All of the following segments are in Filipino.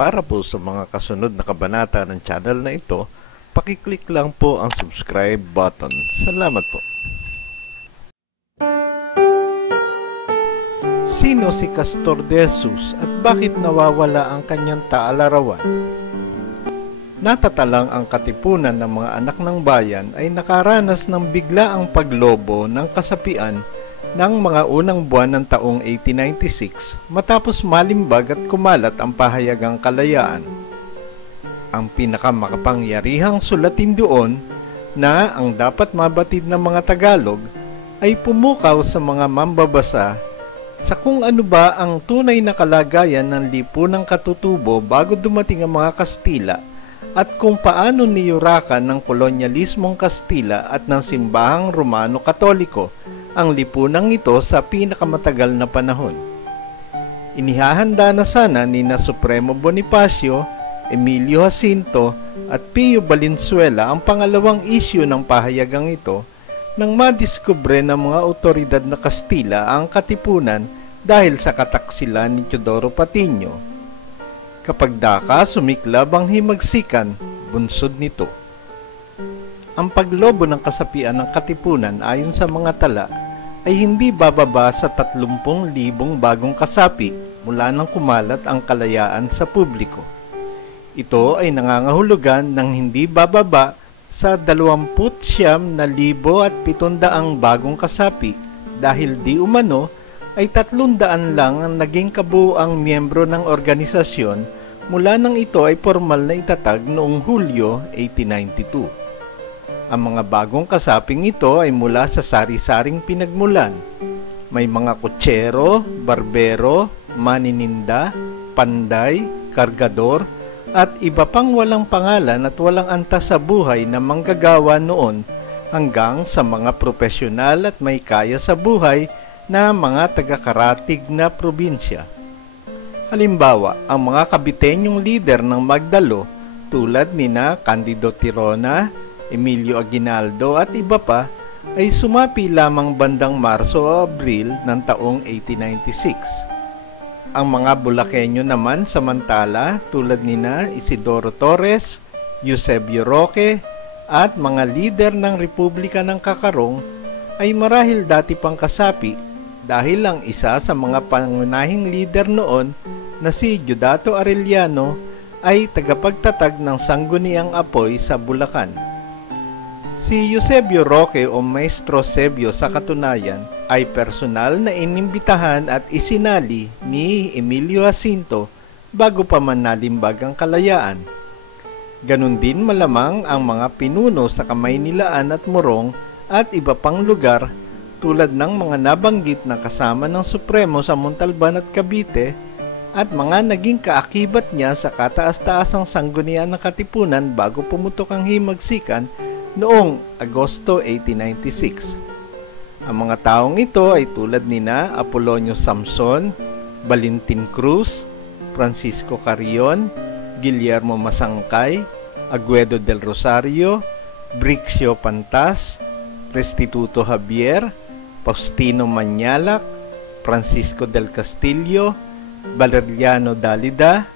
Para po sa mga kasunod na kabanata ng channel na ito, pakiclick lang po ang subscribe button. Salamat po. Sino si Castor de Jesus at bakit nawawala ang kanyang taalarawan? Natatalang ang katipunan ng mga anak ng bayan ay nakaranas ng biglaang paglobo ng kasapian ng mga unang buwan ng taong 1896 matapos malimbag at kumalat ang pahayagang kalayaan. Ang pinakamakapangyarihang sulatin doon na ang dapat mabatid ng mga Tagalog ay pumukaw sa mga mambabasa sa kung ano ba ang tunay na kalagayan ng lipunang katutubo bago dumating ang mga Kastila at kung paano niyurakan ng kolonyalismong Kastila at ng simbahang Romano-Katoliko ang lipunang ito sa pinakamatagal na panahon. Inihahanda na sana ni na Supremo Bonifacio, Emilio Jacinto at Pio Valenzuela ang pangalawang isyu ng pahayagang ito nang madiskubre ng mga otoridad na Kastila ang katipunan dahil sa kataksilan ni Teodoro Patiño. Kapag daka sumiklab ang himagsikan, bunsod nito. Ang paglobo ng kasapian ng katipunan ayon sa mga tala ay hindi bababa sa 30,000 bagong kasapi mula nang kumalat ang kalayaan sa publiko. Ito ay nangangahulugan ng hindi bababa sa 29,700 bagong kasapi dahil di umano ay 300 lang ang naging kabuuang miyembro ng organisasyon mula nang ito ay formal na itatag noong Hulyo 1892. Ang mga bagong kasaping ito ay mula sa sari-saring pinagmulan. May mga kutsero, barbero, manininda, panday, kargador, at iba pang walang pangalan at walang antas sa buhay na manggagawa noon hanggang sa mga profesional at may kaya sa buhay na mga taga-karatig na probinsya. Halimbawa, ang mga kabitenyong lider ng Magdalo tulad nina Candido Tirona, Emilio Aguinaldo at iba pa ay sumapi lamang bandang Marso o Abril ng taong 1896. Ang mga Bulakenyo naman samantala tulad nina Isidoro Torres, Eusebio Roque at mga lider ng Republika ng Kakarong ay marahil dati pang kasapi dahil ang isa sa mga pangunahing lider noon na si Diodato Arellano ay tagapagtatag ng Sangguniang Apoy sa Bulacan. Si Eusebio Roque o Maestro Sebio sa katunayan ay personal na inimbitahan at isinali ni Emilio Jacinto bago pa man nalimbag ang kalayaan. Ganon din malamang ang mga pinuno sa Kamaynilaan at Morong at iba pang lugar tulad ng mga nabanggit na kasama ng Supremo sa Montalban at Cavite at mga naging kaakibat niya sa kataas-taasang sanggunian ng Katipunan bago pumutok ang himagsikan noong Agosto 1896. Ang mga taong ito ay tulad nina Apolonio Samson, Valentin Cruz, Francisco Carrion, Guillermo Masangkay, Aguedo del Rosario, Brixio Pantas, Restituto Javier, Faustino Mañalac, Francisco del Castillo, Valeriano Dalida,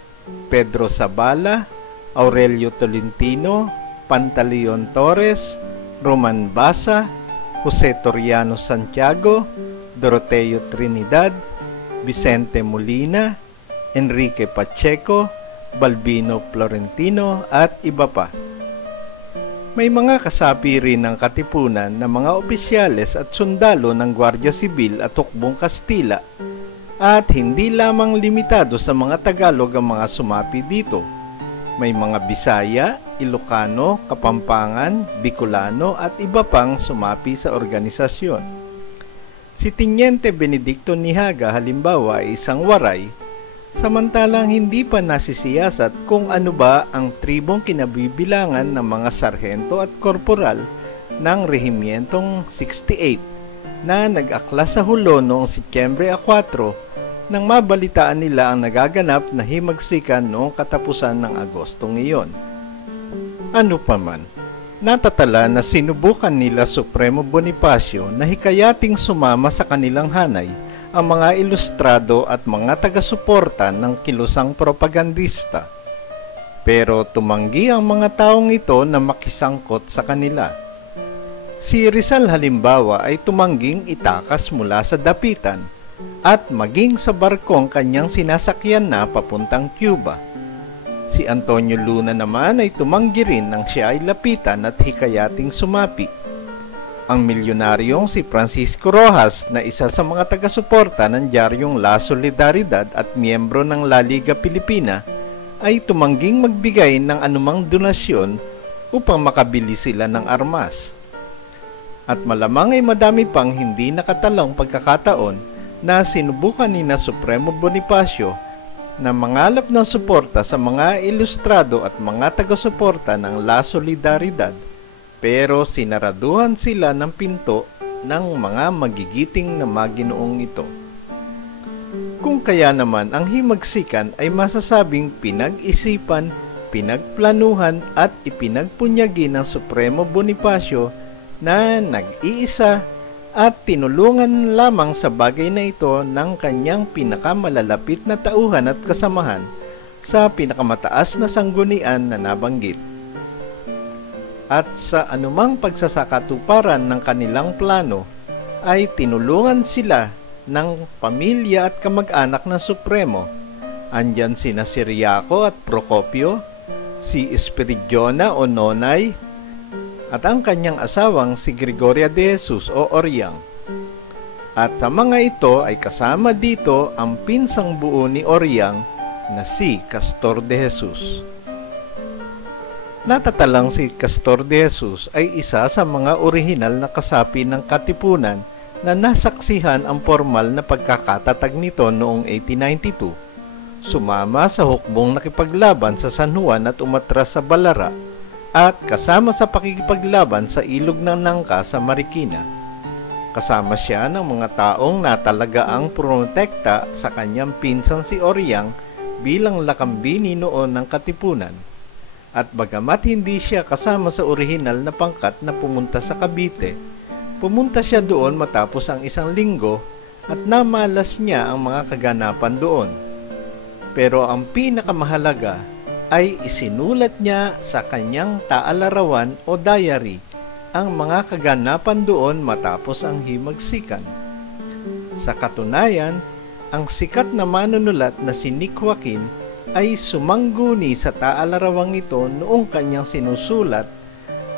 Pedro Zabala, Aurelio Tolentino, Pantaleon Torres, Roman Basa, Jose Toriano Santiago, Doroteo Trinidad, Vicente Molina, Enrique Pacheco, Balbino Florentino at iba pa. May mga kasapi rin ng Katipunan na mga opisyales at sundalo ng Guardia Sibil at Hukbong Kastila at hindi lamang limitado sa mga Tagalog ang mga sumapi dito. May mga Bisaya, Ilocano, Kapampangan, Bicolano at iba pang sumapi sa organisasyon. Si Teniente Benedicto Nihaga halimbawa ay isang waray, samantalang hindi pa nasisiyasat kung ano ba ang tribong kinabibilangan ng mga sarhento at korporal ng Rehimientong 68 na nag-akla sa Hulo noong Setyembre 4 nang mabalitaan nila ang nagaganap na himagsikan noong katapusan ng Agostong iyon. Ano pa man, natatala na sinubukan nila Supremo Bonifacio na hikayating sumama sa kanilang hanay ang mga ilustrado at mga taga-suporta ng kilusang propagandista Pero tumanggi ang mga taong ito na makisangkot sa kanila. Si Rizal halimbawa ay tumangging itakas mula sa dapitan at maging sa barkong kanyang sinasakyan na papuntang Cuba. Si Antonio Luna naman ay tumanggi rin nang siya ay lapitan at hikayating sumapi. Ang milyonaryong si Francisco Roxas na isa sa mga taga-suporta ng dyaryong La Solidaridad at miyembro ng La Liga Pilipina ay tumangging magbigay ng anumang donasyon upang makabili sila ng armas. At malamang ay madami pang hindi nakatalong pagkakataon na sinubukan ni na Supremo Bonifacio na mangalap ng suporta sa mga ilustrado at mga taga-suporta ng La Solidaridad, pero sinaraduhan sila ng pinto ng mga magigiting na maginoong ito. Kung kaya naman ang himagsikan ay masasabing pinag-isipan, pinagplanuhan at ipinagpunyagi ng Supremo Bonifacio na nag-iisa at tinulungan lamang sa bagay na ito ng kanyang pinakamalalapit na tauhan at kasamahan sa pinakamataas na sanggunian na nabanggit. At sa anumang pagsasakatuparan ng kanilang plano ay tinulungan sila ng pamilya at kamag-anak ng Supremo. Andyan sina Ciriaco at Procopio, si Espiridiona o Nonay, at ang kanyang asawang si Gregoria de Jesus o Oriang. At sa mga ito ay kasama dito ang pinsang buo ni Oriang na si Castor de Jesus. Natatalang si Castor de Jesus ay isa sa mga orihinal na kasapi ng Katipunan na nasaksihan ang formal na pagkakatatag nito noong 1892. Sumama sa hukbong nakipaglaban sa San Juan at umatras sa Balara at kasama sa pakikipaglaban sa Ilog ng Nangka sa Marikina. Kasama siya ng mga taong natalagaang protekta sa kanyang pinsan si Oriang bilang lakambini noon ng Katipunan. At bagamat hindi siya kasama sa orihinal na pangkat na pumunta sa Cavite, pumunta siya doon matapos ang isang linggo at namalas niya ang mga kaganapan doon. Pero ang pinakamahalaga ay isinulat niya sa kanyang taalarawan o diary ang mga kaganapan doon matapos ang himagsikan. Sa katunayan, ang sikat na manunulat na si Nick Joaquin ay sumangguni sa taalarawang ito noong kanyang sinusulat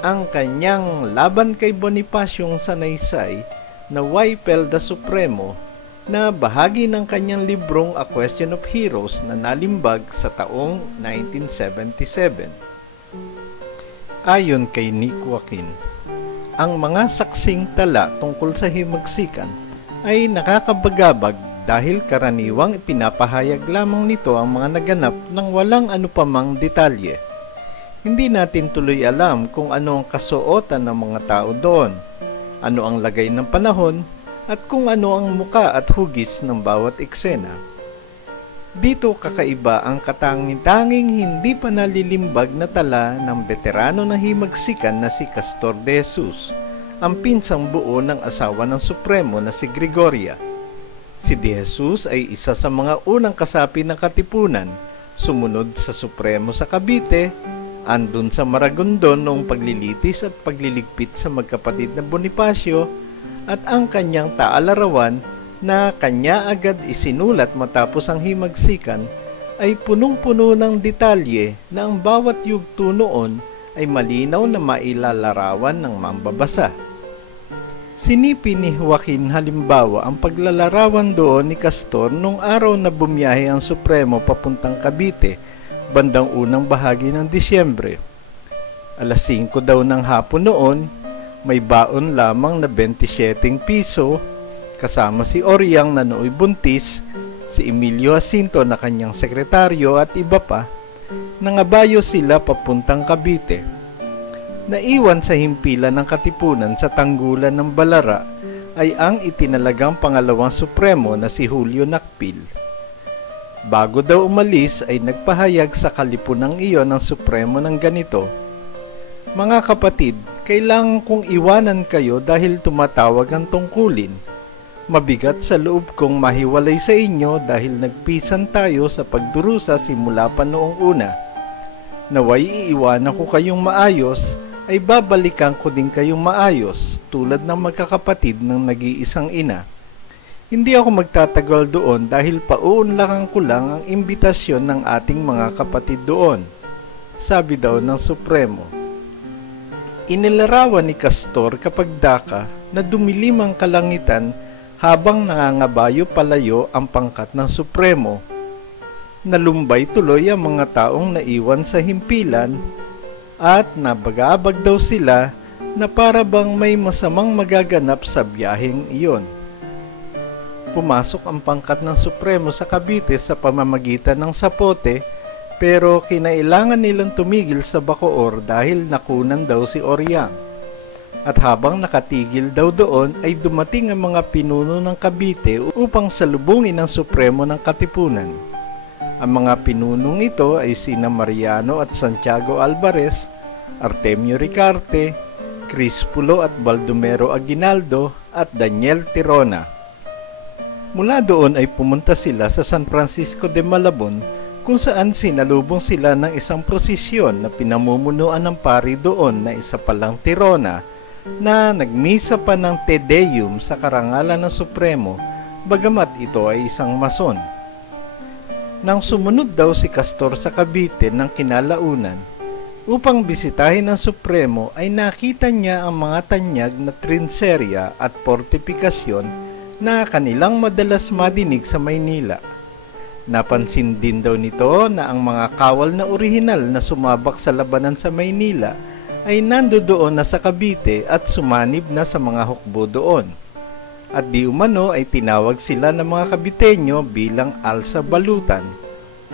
ang kanyang laban kay Bonifaciong Sanaysay na Waipel the Supremo na bahagi ng kanyang librong A Question of Heroes na nalimbag sa taong 1977. Ayon kay Nick Joaquin, ang mga saksing tala tungkol sa himagsikan ay nakakabagabag dahil karaniwang ipinapahayag lamang nito ang mga naganap ng walang anupamang detalye. Hindi natin tuloy alam kung ano ang kasuotan ng mga tao doon, ano ang lagay ng panahon, at kung ano ang muka at hugis ng bawat eksena. Dito kakaiba ang katanging hindi pa nalilimbag na tala ng veterano ng himagsikan na si Castor de Jesus, ang pinsang buo ng asawa ng Supremo na si Gregoria. Si De Jesus ay isa sa mga unang kasapi ng Katipunan, sumunod sa Supremo sa Cavite, andun sa Maragondon noong paglilitis at pagliligpit sa magkapatid na Bonifacio, at ang kanyang taalarawan na kanya agad isinulat matapos ang himagsikan ay punong-puno ng detalye na ang bawat yugto noon ay malinaw na mailalarawan ng mambabasa. Sinipi ni Joaquin halimbawa ang paglalarawan doon ni Castor nung araw na bumiyahe ang Supremo papuntang Cavite, bandang unang bahagi ng Disyembre. Alas 5 daw ng hapon noon, may baon lamang na 27 piso, kasama si Oriang na nooy buntis, si Emilio Jacinto na kanyang sekretaryo at iba pa, nangabayo sila papuntang Cavite. Naiwan sa himpilan ng Katipunan sa tanggulan ng Balara ay ang itinalagang pangalawang Supremo na si Julio Nakpil. Bago daw umalis ay nagpahayag sa kalipunang iyon ng Supremo ng ganito, "Mga kapatid, kailangan kong iwanan kayo dahil tumatawag ang tungkulin. Mabigat sa loob kong mahiwalay sa inyo dahil nagpisan tayo sa pagdurusa simula pa noong una. Naway iiwanan ko kayong maayos, ay babalikan ko din kayong maayos, tulad ng magkakapatid ng nag-iisang ina. Hindi ako magtatagal doon dahil pauunlakan ko lang ang imbitasyon ng ating mga kapatid doon, sabi daw ng Supremo. Inilarawan ni Castor kapag daka na dumilim ang kalangitan habang nangangabayo palayo ang pangkat ng Supremo. Nalumbay tuloy ang mga taong naiwan sa himpilan at nabagabag daw sila na para bang may masamang magaganap sa biyaheng iyon. Pumasok ang pangkat ng Supremo sa Cavite sa pamamagitan ng sapote, pero kinailangan nilang tumigil sa Bacoor dahil nakunan daw si Oriang. At habang nakatigil daw doon ay dumating ang mga pinuno ng Cavite upang salubungin ang Supremo ng Katipunan. Ang mga pinunong ito ay sina Mariano at Santiago Alvarez, Artemio Ricarte, Crispulo at Baldomero Aguinaldo at Daniel Tirona. Mula doon ay pumunta sila sa San Francisco de Malabon, kung saan sinalubong sila ng isang prosesyon na pinamumunuan ng pari doon na isa palang Tirona na nagmisa pa ng Te Deum sa karangalan ng Supremo, bagamat ito ay isang mason. Nang sumunod daw si Castor sa Cavite ng kinalaunan upang bisitahin ang Supremo, ay nakita niya ang mga tanyag na trinserya at fortifikasyon na kanilang madalas madinig sa Maynila. Napansin din daw nito na ang mga kawal na orihinal na sumabak sa labanan sa Maynila ay nandoon na sa Cavite at sumanib na sa mga hukbo doon. At di umano ay tinawag sila ng mga Caviteño bilang alsa balutan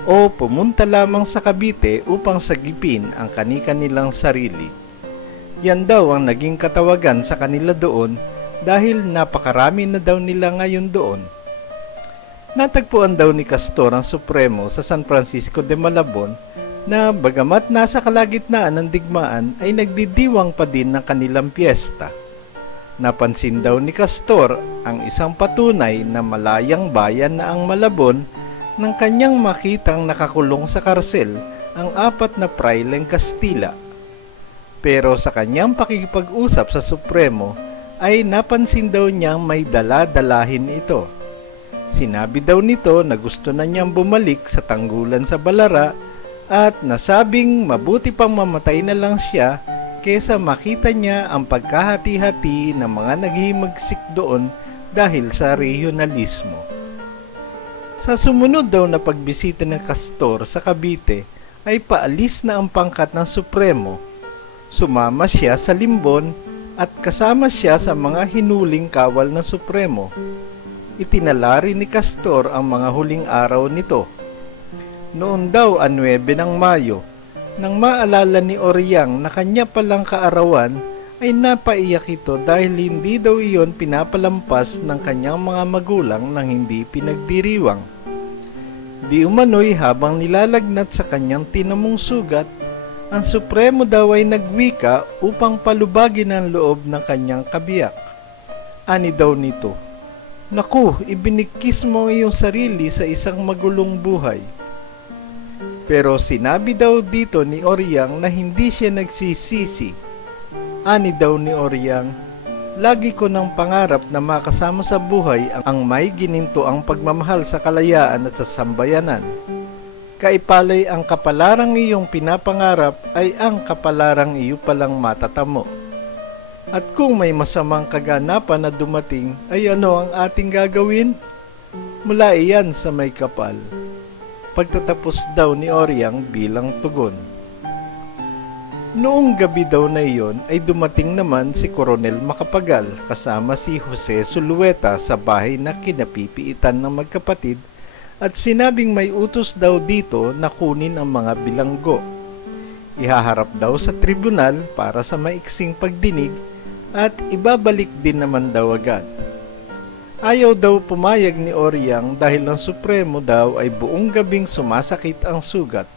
o pumunta lamang sa Cavite upang sagipin ang kani-kanilang sarili. Yan daw ang naging katawagan sa kanila doon dahil napakarami na daw nila ngayon doon. Natagpuan daw ni Castor ang Supremo sa San Francisco de Malabon na bagamat nasa kalagitnaan ng digmaan ay nagdidiwang pa din ng kanilang piyesta. Napansin daw ni Castor ang isang patunay na malayang bayan na ang Malabon nang kanyang makitang nakakulong sa karsel ang 4 na praileng Kastila. Pero sa kanyang pakikipag-usap sa Supremo ay napansin daw niyang may dala-dalahin ito. Sinabi daw nito na gusto na niyang bumalik sa tanggulan sa Balara at nasabing mabuti pang mamatay na lang siya kesa makita niya ang pagkahati-hati ng mga naghihimagsik doon dahil sa regionalismo. Sa sumunod daw na pagbisita ng Castor sa Cavite ay paalis na ang pangkat ng Supremo. Sumama siya sa Limbon at kasama siya sa mga hinuling kawal ng Supremo. Itinala rin ni Castor ang mga huling araw nito. Noon daw ang 9 ng Mayo, nang maalala ni Oriang na kanya palang kaarawan, ay napaiyak ito dahil hindi daw iyon pinapalampas ng kanyang mga magulang nang hindi pinagdiriwang. Di umano'y habang nilalagnat sa kanyang tinamong sugat, ang Supremo daw ay nagwika upang palubagin ang loob ng kanyang kabiyak. Ani daw nito, "Naku, ibinikis mo ang iyong sarili sa isang magulong buhay." Pero sinabi daw dito ni Oriang na hindi siya nagsisisi. Ani daw ni Oriang, "Lagi ko ng pangarap na makasama sa buhay ang may gininto ang pagmamahal sa kalayaan at sa sambayanan. Kaipalay ang kapalarang iyong pinapangarap ay ang kapalarang iyo palang matatamo. At kung may masamang kaganapan na dumating, ay ano ang ating gagawin? Mula iyan sa may kapal." Pagtatapos daw ni Oriang bilang tugon. Noong gabi daw na iyon ay dumating naman si Coronel Macapagal kasama si Jose Zulueta sa bahay na kinapipiitan ng magkapatid at sinabing may utos daw dito na kunin ang mga bilanggo. Ihaharap daw sa tribunal para sa maiksing pagdinig at ibabalik din naman daw agad. Ayaw daw pumayag ni Oriang dahil ang Supremo daw ay buong gabing sumasakit ang sugat.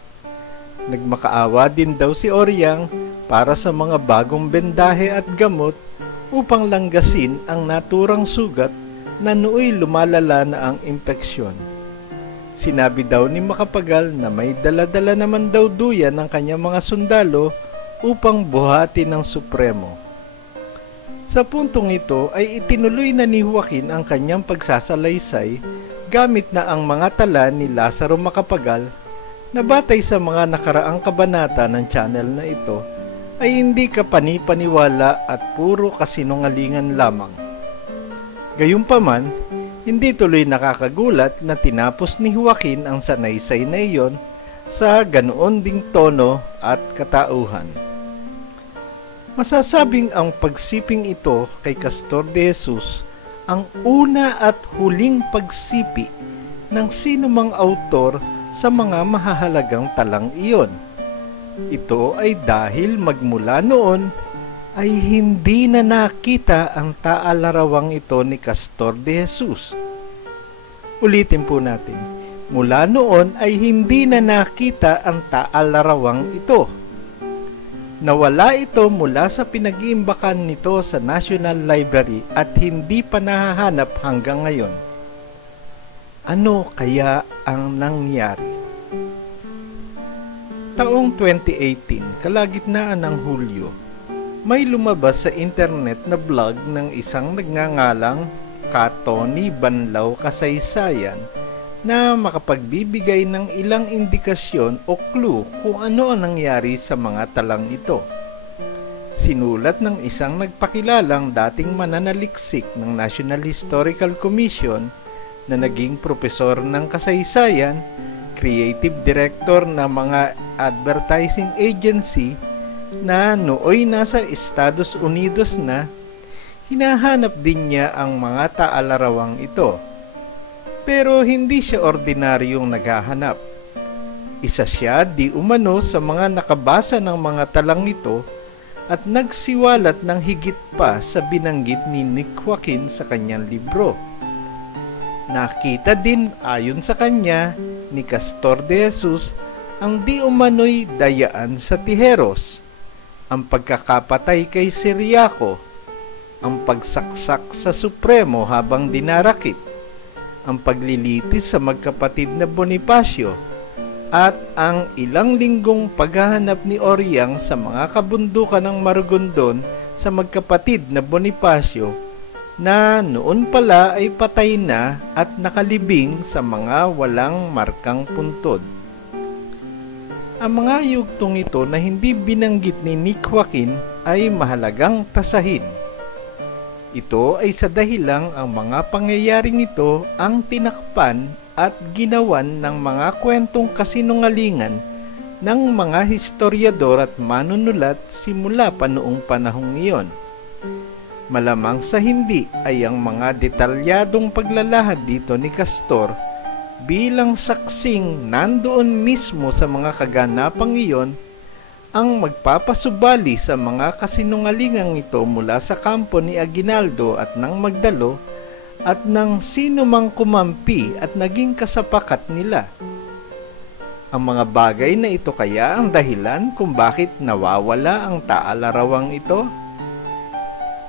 Nagmakaawa din daw si Oriang para sa mga bagong bendahe at gamot upang langgasin ang naturang sugat na nooy lumalala na ang impeksyon. Sinabi daw ni Macapagal na may dala-dala naman daw duyan ng kanyang mga sundalo upang buhatin ng Supremo. Sa puntong ito ay itinuloy na ni Joaquin ang kanyang pagsasalaysay gamit na ang mga tala ni Lazaro Macapagal na batay sa mga nakaraang kabanata ng channel na ito ay hindi kapani-paniwala at puro kasinungalingan lamang. Gayunpaman, hindi tuloy nakakagulat na tinapos ni Joaquin ang sanaysay na iyon sa ganoon ding tono at katauhan. Masasabing ang pagsiping ito kay Castor de Jesus ang una at huling pagsipi ng sinumang autor sa mga mahahalagang talang iyon. Ito ay dahil magmula noon ay hindi na nakita ang taalarawang ito ni Castor de Jesus. Ulitin po natin, mula noon ay hindi na nakita ang taalarawang ito. Nawala ito mula sa pinag-iimbakan nito sa National Library at hindi pa nahahanap hanggang ngayon. Ano kaya ang nangyari? Taong 2018, kalagitnaan ng Hulyo, may lumabas sa internet na blog ng isang nagngangalang Tony Banlaw Kasaysayan na makapagbibigay ng ilang indikasyon o clue kung ano ang nangyari sa mga talang ito. Sinulat ng isang nagpakilalang dating mananaliksik ng National Historical Commission na naging propesor ng kasaysayan, creative director ng mga advertising agency na nooy nasa Estados Unidos na, hinahanap din niya ang mga taalarawang ito. Pero hindi siya ordinaryong naghahanap. Isa siya di umano sa mga nakabasa ng mga talang ito at nagsiwalat ng higit pa sa binanggit ni Nick Joaquin sa kanyang libro. Nakita din ayon sa kanya ni Castor de Jesus ang di umano'y dayaan sa Tijeros, ang pagkakapatay kay Siriaco, ang pagsaksak sa Supremo habang dinarakit, ang paglilitis sa magkapatid na Bonifacio, at ang ilang linggong paghahanap ni Oryang sa mga kabundukan ng Maragondon sa magkapatid na Bonifacio na noon pala ay patay na at nakalibing sa mga walang markang puntod. Ang mga yugtong ito na hindi binanggit ni Nick Joaquin ay mahalagang tasahin. Ito ay sa dahilang ang mga pangyayaring ito ang tinakpan at ginawan ng mga kwentong kasinungalingan ng mga historiador at manunulat simula pa noong panahong iyon. Malamang sa hindi ay ang mga detalyadong paglalahad dito ni Castor bilang saksing nandoon mismo sa mga kaganapang iyon ang magpapasubali sa mga kasinungalingang ito mula sa kampo ni Aguinaldo at ng Magdalo at ng sino mang kumampi at naging kasapakat nila. Ang mga bagay na ito kaya ang dahilan kung bakit nawawala ang taalarawang ito?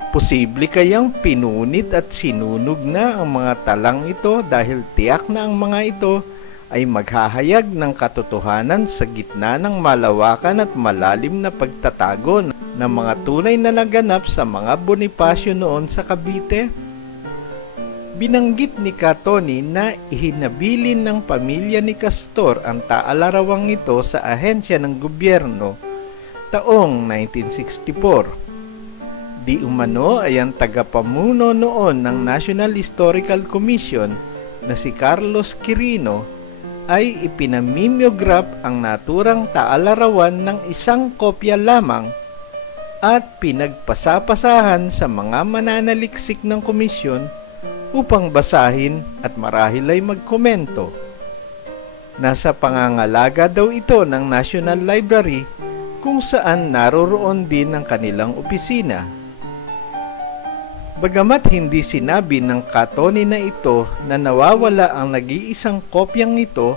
Posible kayang pinunit at sinunog na ang mga talang ito dahil tiyak na ang mga ito ay maghahayag ng katotohanan sa gitna ng malawakan at malalim na pagtatago ng mga tunay na naganap sa mga Bonifacio noon sa Cavite? Binanggit ni Tony na ihinabilin ng pamilya ni Castor ang taalarawang ito sa ahensya ng gobyerno taong 1964. Di umano ay ang tagapamuno noon ng National Historical Commission na si Carlos Quirino ay ipinamimiograph ang naturang taalarawan ng isang kopya lamang at pinagpasapasahan sa mga mananaliksik ng komisyon upang basahin at marahil ay magkomento. Nasa pangangalaga daw ito ng National Library kung saan naroroon din ang kanilang opisina. Bagamat hindi sinabi ng Tony na ito na nawawala ang nag-iisang kopyang nito,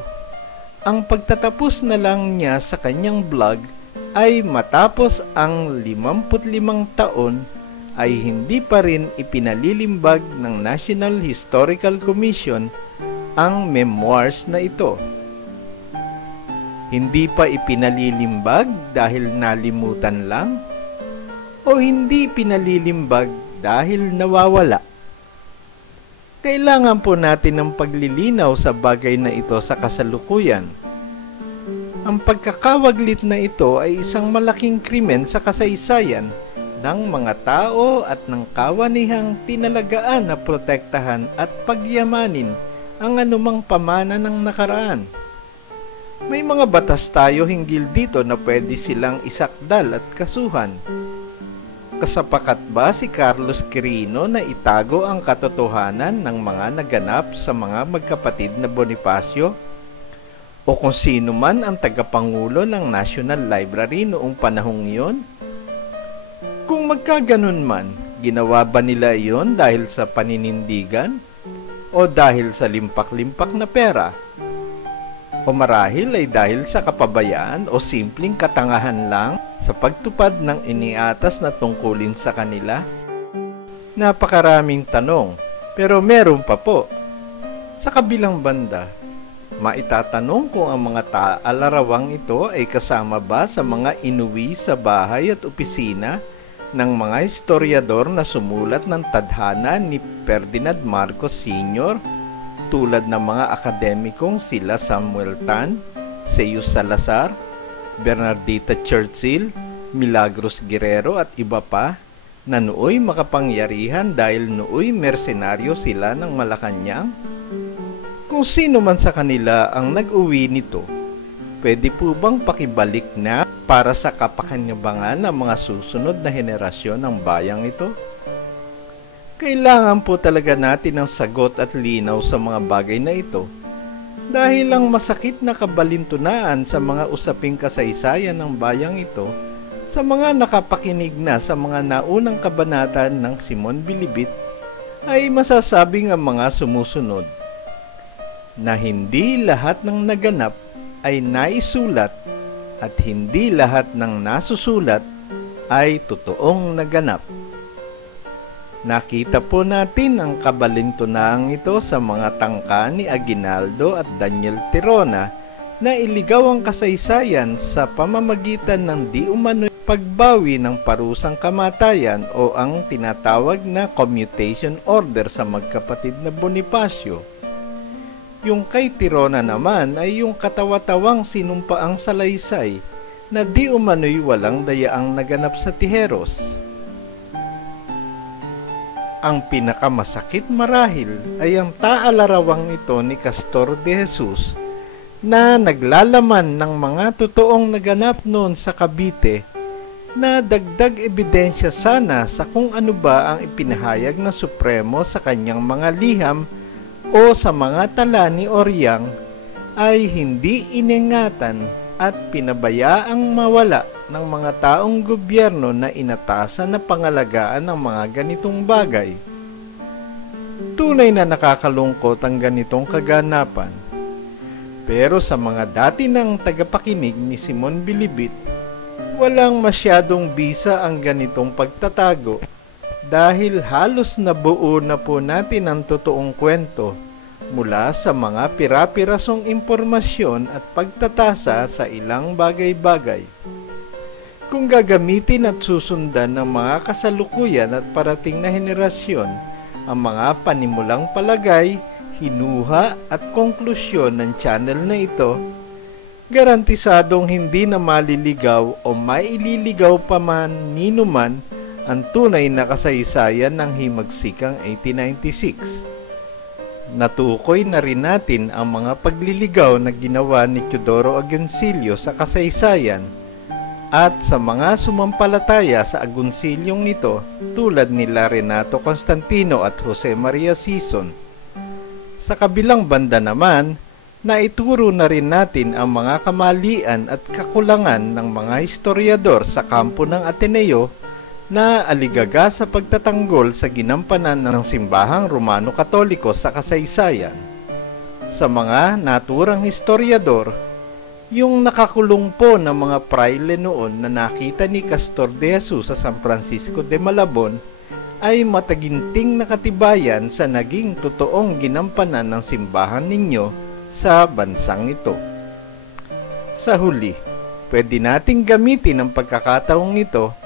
ang pagtatapos na lang niya sa kanyang blog ay matapos ang 55 taon ay hindi pa rin ipinalilimbag ng National Historical Commission ang memoirs na ito. Hindi pa ipinalilimbag dahil nalimutan lang, o hindi pinalilimbag dahil nawawala? Kailangan po natin ng paglilinaw sa bagay na ito sa kasalukuyan. Ang pagkakawaglit na ito ay isang malaking krimen sa kasaysayan ng mga tao at ng kawanihang tinalagaan na protektahan at pagyamanin ang anumang pamana ng nakaraan. May mga batas tayo hinggil dito na pwede silang isakdal at kasuhan. Kasapakat ba si Carlos Quirino na itago ang katotohanan ng mga naganap sa mga magkapatid na Bonifacio? O kung sino man ang tagapangulo ng National Library noong panahong iyon? Kung magkaganon man, ginawa ba nila iyon dahil sa paninindigan? O dahil sa limpak-limpak na pera? O marahil ay dahil sa kapabayaan o simpleng katangahan lang sa pagtupad ng iniatas na tungkulin sa kanila? Napakaraming tanong, pero meron pa po. Sa kabilang banda, maitatanong kung ang mga alarawang ito ay kasama ba sa mga inuwi sa bahay at opisina ng mga historiador na sumulat ng tadhana ni Ferdinand Marcos Sr., tulad ng mga akademikong sila Samuel Tan, Zeus Salazar, Bernardita Churchill, Milagros Guerrero at iba pa, na nooy makapangyarihan dahil nooy mersenaryo sila ng Malacanang? Kung sino man sa kanila ang nag-uwi nito, pwede po bang pakibalik na para sa kapakinabangan ng mga susunod na henerasyon ng bayang ito? Kailangan po talaga natin ng sagot at linaw sa mga bagay na ito dahil ang masakit na kabalintunaan sa mga usaping kasaysayan ng bayang ito sa mga nakapakinig na sa mga naunang kabanata ng Simon Bilibid ay masasabing ang mga sumusunod na hindi lahat ng naganap ay naisulat at hindi lahat ng nasusulat ay totoong naganap. Nakita po natin ang kabalintunaang ito sa mga tangka ni Aguinaldo at Daniel Tirona na iligaw ang kasaysayan sa pamamagitan ng di umano'y pagbawi ng parusang kamatayan o ang tinatawag na commutation order sa magkapatid na Bonifacio. Yung kay Tirona naman ay yung katawa-tawang sinumpaang salaysay na di umano'y walang dayaang naganap sa Tijeros. Ang pinakamasakit marahil ay ang taalarawang ito ni Castor de Jesus na naglalaman ng mga totoong naganap noon sa Cavite na dagdag ebidensya sana sa kung ano ba ang ipinahayag na Supremo sa kanyang mga liham o sa mga tala ni Oryang ay hindi iningatan at pinabayaang mawala ng mga taong gobyerno na inatasan na pangalagaan ng mga ganitong bagay. Tunay na nakakalungkot ang ganitong kaganapan. Pero sa mga dati ng tagapakinig ni Simon Bilibid, walang masyadong bisa ang ganitong pagtatago dahil halos nabuo na po natin ang totoong kwento mula sa mga pira-pirasong impormasyon at pagtatasa sa ilang bagay-bagay. Kung gagamitin at susundan ng mga kasalukuyan at parating na henerasyon ang mga panimulang palagay, hinuha at konklusyon ng channel na ito, garantisadong hindi na maliligaw o maililigaw pa man nino man ang tunay na kasaysayan ng himagsikang 1896. Natukoy na rin natin ang mga pagliligaw na ginawa ni Teodoro Agoncillo sa kasaysayan at sa mga sumampalataya sa agonsilyong ito tulad nila Renato Constantino at Jose Maria Sison. Sa kabilang banda naman, naituro na rin natin ang mga kamalian at kakulangan ng mga historiador sa kampo ng Ateneo na aligaga sa pagtatanggol sa ginampanan ng simbahang Romano-Katoliko sa kasaysayan. Sa mga naturang historiador, yung nakakulong po ng mga praile noon na nakita ni Castor de Jesus sa San Francisco de Malabon ay mataginting na katibayan sa naging totoong ginampanan ng simbahan ninyo sa bansang ito. Sa huli, pwede nating gamitin ang pagkakataong ito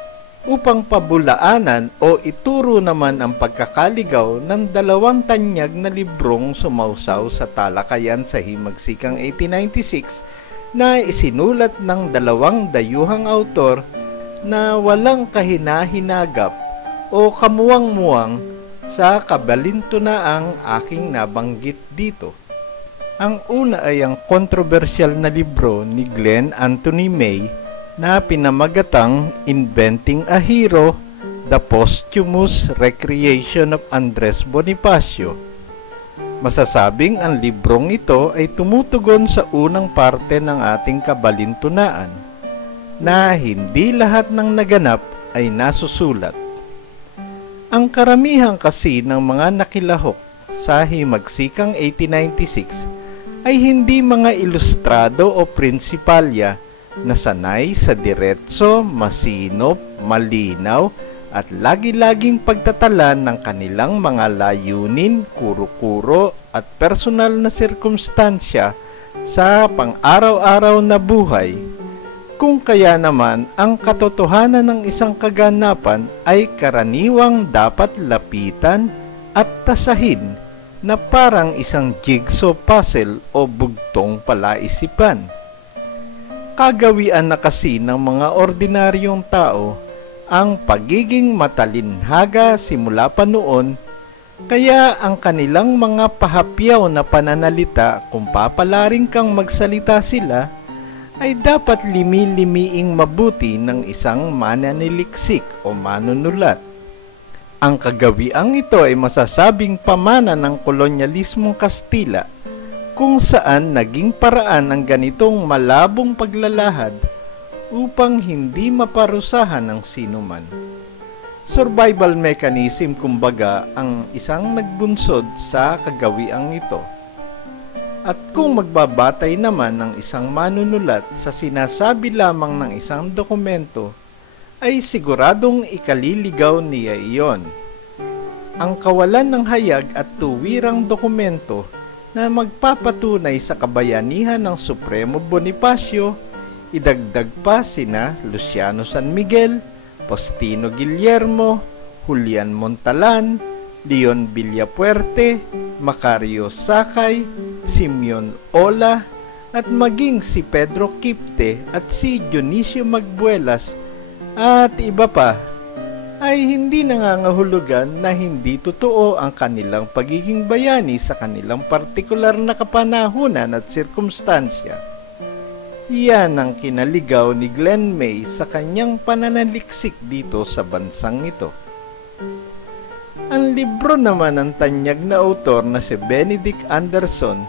upang pabulaanan o ituro naman ang pagkakaligaw ng 2 tanyag na librong sumausaw sa talakayan sa himagsikang 1896 na isinulat ng 2 dayuhang autor na walang kahinahinagap o kamuwang-muwang sa kabalintunaang aking nabanggit dito. Ang una ay ang kontrobersyal na libro ni Glenn Anthony May na pinamagatang Inventing a Hero, The Posthumous Recreation of Andres Bonifacio. Masasabing ang librong ito ay tumutugon sa unang parte ng ating kabalintunaan, na hindi lahat ng naganap ay nasusulat. Ang karamihan kasi ng mga nakilahok sa himagsikang 1896 ay hindi mga ilustrado o prinsipalya na sanay sa diretso, masinop, malinaw at lagi-laging pagtatala ng kanilang mga layunin, kuro-kuro at personal na sirkumstansya sa pang-araw-araw na buhay. Kung kaya naman ang katotohanan ng isang kaganapan ay karaniwang dapat lapitan at tasahin na parang isang jigsaw puzzle o bugtong palaisipan. Kagawian na kasi ng mga ordinaryong tao ang pagiging matalinhaga simula pa noon, kaya ang kanilang mga pahapyaw na pananalita kung papalaring kang magsalita sila ay dapat limi-limiing mabuti ng isang mananiliksik o manunulat. Ang kagawiang ito ay masasabing pamana ng kolonyalismong Kastila, kung saan naging paraan ang ganitong malabong paglalahad upang hindi maparusahan ng sinuman. Survival mechanism kumbaga ang isang nagbunsod sa kagawiang ito. At kung magbabatay naman ng isang manunulat sa sinasabi lamang ng isang dokumento, ay siguradong ikaliligaw niya iyon. Ang kawalan ng hayag at tuwirang dokumento na magpapatunay sa kabayanihan ng Supremo Bonifacio, idagdag pa sina Luciano San Miguel, Postino Guillermo, Julian Montalan, Leon Villapuerte, Macario Sakay, Simeon Ola, at maging si Pedro Quipte at si Dionisio Magbuelas at iba pa, ay hindi nangangahulugan na hindi totoo ang kanilang pagiging bayani sa kanilang partikular na kapanahunan at sirkumstansya. Iyan ang kinaligaw ni Glenn May sa kanyang pananaliksik dito sa bansang ito. Ang libro naman ng tanyag na autor na si Benedict Anderson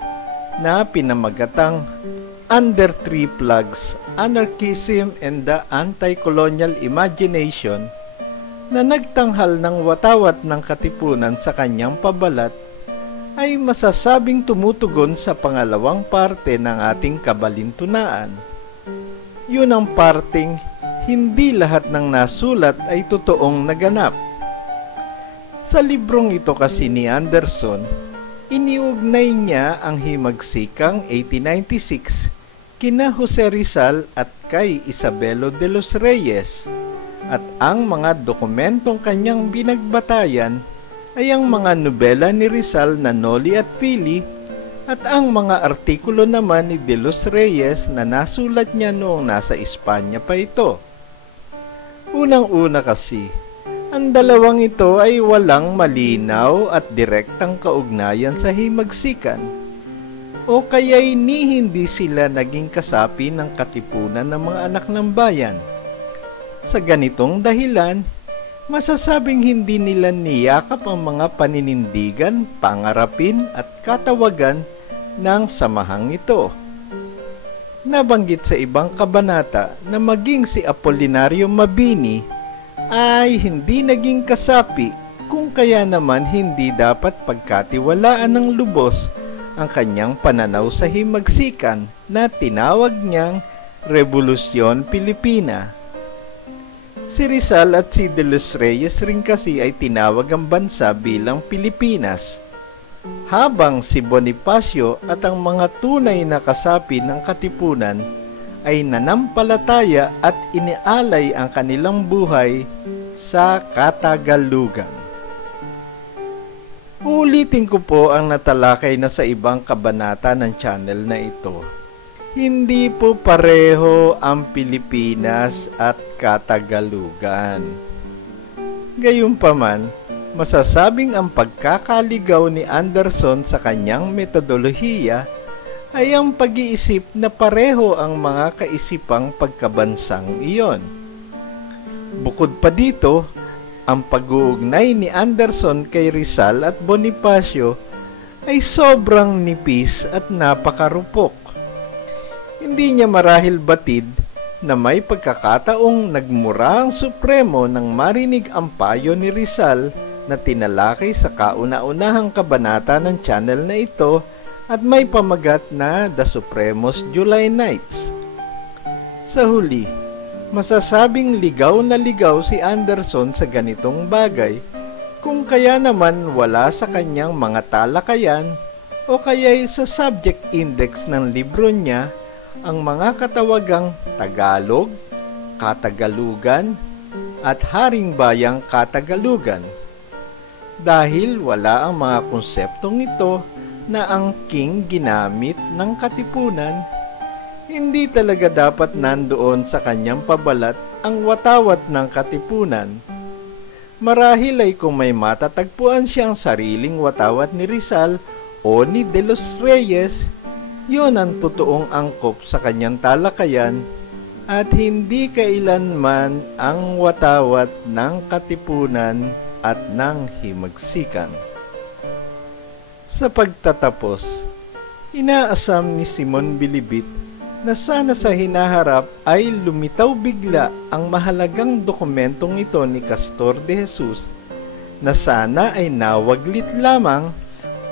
na pinamagatang Under Three Flags, Anarchism and the Anti-Colonial Imagination na nagtanghal ng watawat ng katipunan sa kanyang pabalat ay masasabing tumutugon sa pangalawang parte ng ating kabalintunaan. Yun ang parteng hindi lahat ng nasulat ay totoong naganap. Sa librong ito kasi ni Anderson, iniugnay niya ang himagsikang 1896 kina Jose Rizal at kay Isabelo de los Reyes, at ang mga dokumentong kanyang binagbatayan ay ang mga nobela ni Rizal na Noli at Pili at ang mga artikulo naman ni de los Reyes na nasulat niya noong nasa Espanya pa ito. Unang-una kasi, ang dalawang ito ay walang malinaw at direktang kaugnayan sa himagsikan, o kaya'y hindi sila naging kasapi ng katipunan ng mga anak ng bayan. Sa ganitong dahilan, masasabing hindi nila niyakap ang mga paninindigan, pangarapin at katawagan ng samahang ito. Nabanggit sa ibang kabanata na maging si Apolinario Mabini ay hindi naging kasapi, kung kaya naman hindi dapat pagkatiwalaan ng lubos ang kanyang pananaw sa himagsikan na tinawag niyang Revolusyon Pilipina. Si Rizal at si De Los Reyes rin kasi ay tinawag ang bansa bilang Pilipinas, habang si Bonifacio at ang mga tunay na kasapi ng Katipunan ay nanampalataya at inialay ang kanilang buhay sa Katagalugan. Ulitin ko po ang natalakay na sa ibang kabanata ng channel na ito. Hindi po pareho ang Pilipinas at Katagalugan. Gayunpaman, masasabing ang pagkakaligaw ni Anderson sa kanyang metodolohiya ay ang pag-iisip na pareho ang mga kaisipang pagkabansang iyon. Bukod pa dito, ang pag-uugnay ni Anderson kay Rizal at Bonifacio ay sobrang nipis at napakarupok. Hindi niya marahil batid na may pagkakataong nagmura ang Supremo nang marinig ang payo ni Rizal na tinalakay sa kauna-unahang kabanata ng channel na ito at may pamagat na The Supremos July Nights. Sa huli, masasabing ligaw na ligaw si Anderson sa ganitong bagay kung kaya naman wala sa kanyang mga talakayan o kaya'y sa subject index ng libro niya ang mga katawagang Tagalog, Katagalugan at Haring Bayang Katagalugan. Dahil wala ang mga konseptong ito na ang king ginamit ng Katipunan, hindi talaga dapat nandoon sa kanyang pabalat ang watawat ng Katipunan. Marahil ay kung may matatagpuan siyang sariling watawat ni Rizal o ni De Los Reyes, yun ang totoong angkop sa kanyang talakayan at hindi kailanman ang watawat ng Katipunan at ng Himagsikan. Sa pagtatapos, inaasam ni Simon Bilibid na sana sa hinaharap ay lumitaw bigla ang mahalagang dokumentong ito ni Castor de Jesus na sana ay nawaglit lamang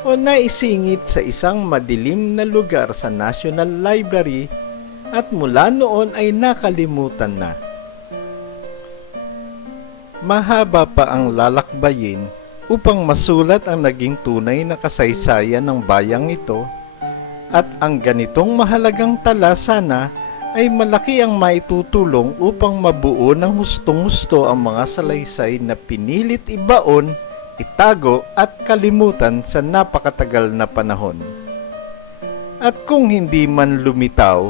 o naisingit sa isang madilim na lugar sa National Library at mula noon ay nakalimutan na. Mahaba pa ang lalakbayin upang masulat ang naging tunay na kasaysayan ng bayang ito at ang ganitong mahalagang tala sana ay malaki ang maitutulong upang mabuo ng hustong-husto ang mga salaysay na pinilit ibaon, itago at kalimutan sa napakatagal na panahon. At kung hindi man lumitaw,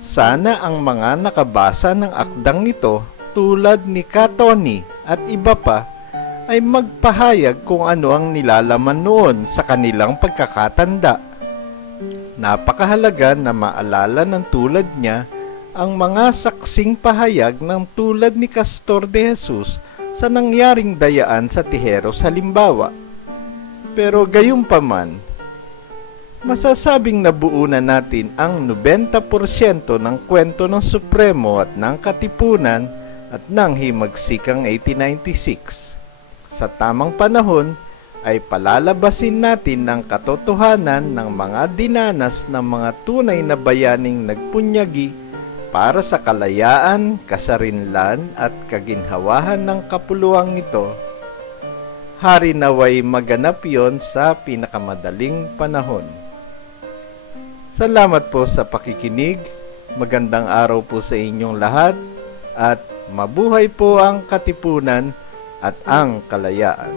sana ang mga nakabasa ng akdang ito tulad ni Katoni at iba pa ay magpahayag kung ano ang nilalaman noon sa kanilang pagkakatanda. Napakahalaga na maalala ng tulad niya ang mga saksing pahayag ng tulad ni Castor de Jesus sa nangyaring dayaan sa Tijeros halimbawa. Pero gayunpaman, masasabing nabuo na natin ang 90% ng kwento ng Supremo at ng Katipunan at ng Himagsikang 1896. Sa tamang panahon ay palalabasin natin ang katotohanan ng mga dinanas ng mga tunay na bayaning nagpunyagi para sa kalayaan, kasarinlan at kaginhawahan ng kapuluang ito. Hari naway maganap yon sa pinakamadaling panahon. Salamat po sa pakikinig, magandang araw po sa inyong lahat at mabuhay po ang Katipunan at ang kalayaan.